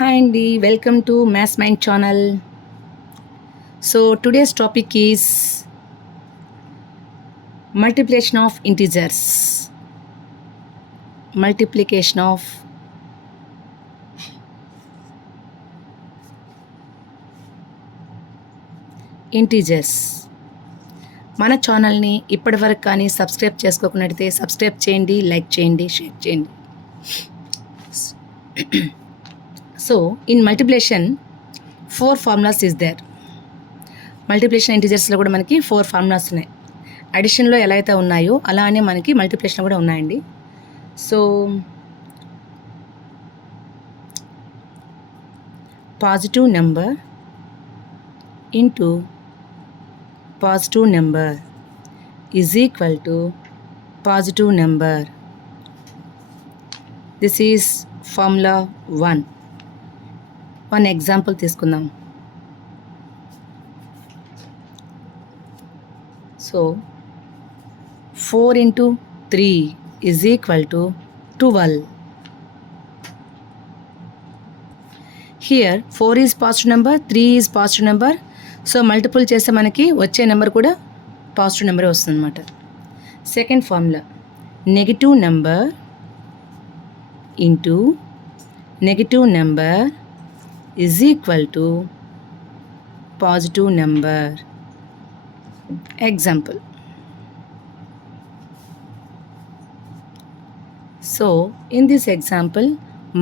Hi Andy, welcome to Mass Mind channel. So today's topic is multiplication of integers. Multiplication of integers. మన ఛానల్ని ఇప్పటివరకు కానీ subscribe చేసుకోకున్నట్టయితే subscribe చేయండి, like చేయండి, షేర్ చేయండి. So in multiplication 4 formulas is there. Multiplication ఇంటీజర్స్లో కూడా మనకి 4 ఫార్ములాస్ ఉన్నాయి. అడిషన్లో ఎలా అయితే ఉన్నాయో అలానే మనకి మల్టిప్లికేషన్ కూడా ఉన్నాయండి. So positive number into positive number is equal to positive number. This is formula 1. One example తీసుకుందాం. So 4 into 3 is equal to 12. Here 4 is positive number, 3 is positive number. So multiple చేస్తే మనకి వచ్చే నెంబర్ కూడా పాజిటివ్ నెంబరే వస్తుంది అనమాట. Second formula negative number into negative number is equal to positive number. Example. So in this example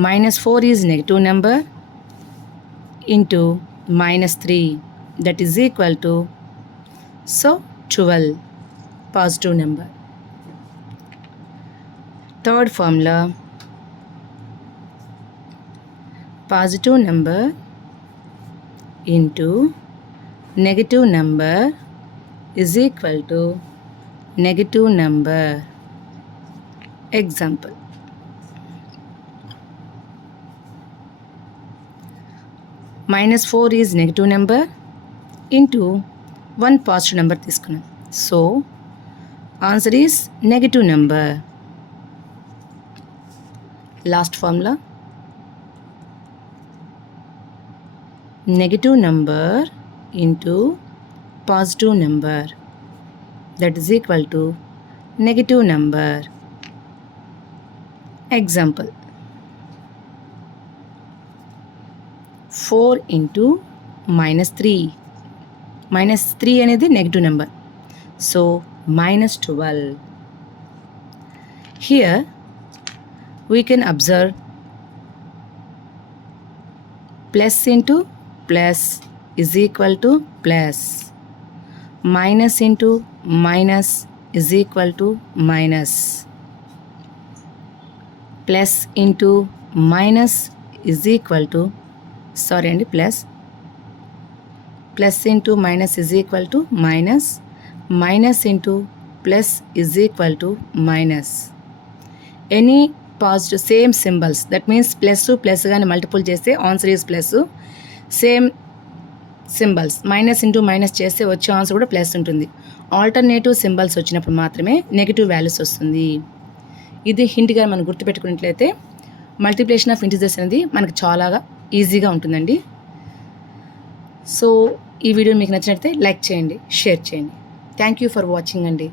-4 is negative number into -3 that is equal to 12 positive number. Third formula positive number into negative number is equal to negative number. Example. -4 is negative number into 1 positive number తీసుకున్నాం. So answer is negative number. Last formula negative number into positive number that is equal to negative number. Example. 4 into -3. -3 అనేది negative number. So -12. Here we can observe plus into plus is equal to plus, minus into minus is equal to minus, plus into minus is equal to plus into minus is equal to minus, minus into plus is equal to minus. Any positive same symbols, that means plus కానీ మల్టిపుల్ చేస్తే answer is plus. Same symbols minus into minus చేస్తే వచ్చే ఆన్సర్ కూడా ప్లస్ ఉంటుంది. Alternative symbols వచ్చినప్పుడు మాత్రమే negative values వస్తుంది. ఇది హింట్గా మనం గుర్తుపెట్టుకున్నట్లయితే మల్టిప్లికేషన్ ఆఫ్ ఇంటిజర్స్ అనేది మనకు చాలా ఈజీగా ఉంటుందండి. సో ఈ వీడియో మీకు నచ్చినట్లయితే లైక్ చేయండి, షేర్ చేయండి. థ్యాంక్ యూ ఫర్ వాచింగ్ అండి.